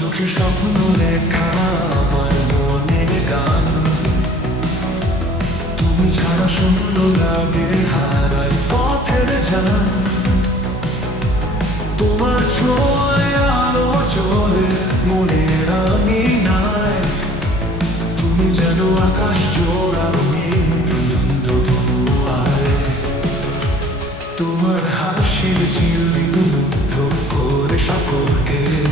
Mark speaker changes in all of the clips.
Speaker 1: চোখে স্বপ্ন লেখা আমার মনের গান। তুমি ছাড়া শূন্য লাগে হারাই পথের জান তোমার ছোঁয়ায় আলো চলে, মনের আমি নাই। তুমি যেন আকাশ জোড়া তোমার হাসির ঝিল্লি মুগ্ধ করে সকলকে।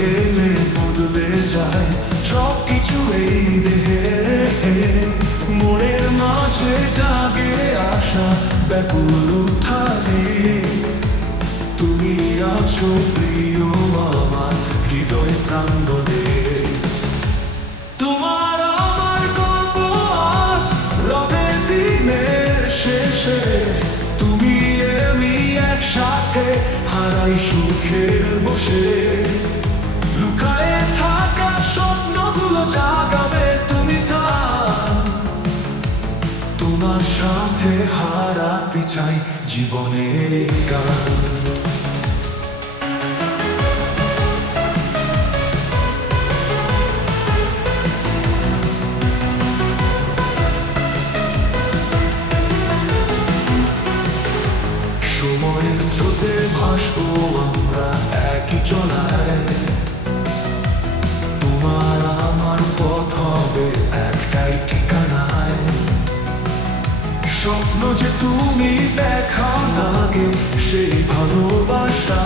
Speaker 1: এলে বদলে যায় সব কিছু এই দেহে। মনের মাঝে জাগে আসা ব্যাকুল উঠানে। তুমি আছো প্রিয় আমার হৃদয় প্রাঙ্গণে। তোমার আমার গল্প দিনের শেষে। তুমি আমি একসাথে হারাই সুখের বসে। সাথে হারাতে চাই জীবনের গান সময়ের স্রোতে ভাসবো আমরা একই চলায়। স্বপ্ন যে তুমি দেখা লাগে, সেই ভালোবাসা।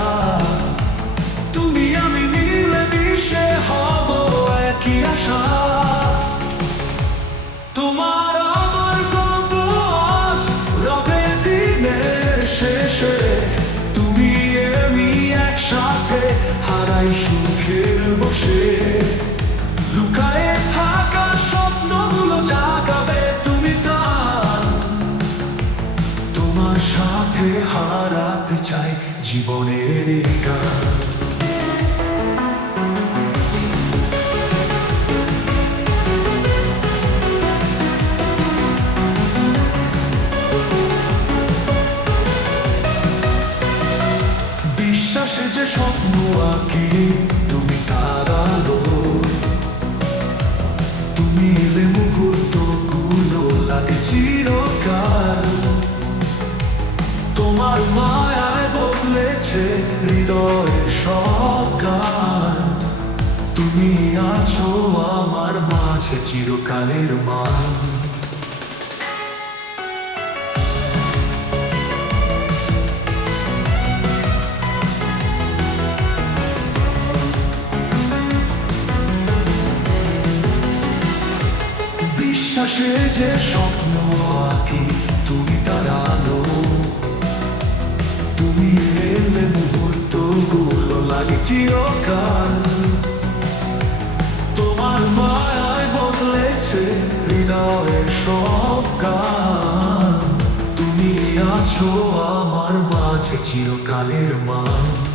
Speaker 1: তুমি আমি মিলে মিশে হব একই আশা। তোমার আমার আজ রবে দিনের শেষে। তুমি আমি একসাথে হারাই সুখের বসে। চাই জীবনের গান। বিশ্বাসে যে স্বপ্ন আঁকি, তুমি তার আলো। তুমি এলে মুহূর্তগুলো লাগে চিরকাল। তোমার মায়ায় হৃদয়ের সব গান। তুমি আছো আমার মাঝে চিরকালের মান। বিশ্বাসে যে স্বপ্ন আঁকি, তুমি তার আলো চিরকাল তোমার মায়ায় বদলেছে হৃদয়ের সব গান। তুমি আছো আমার মাঝে চিরকালের মান।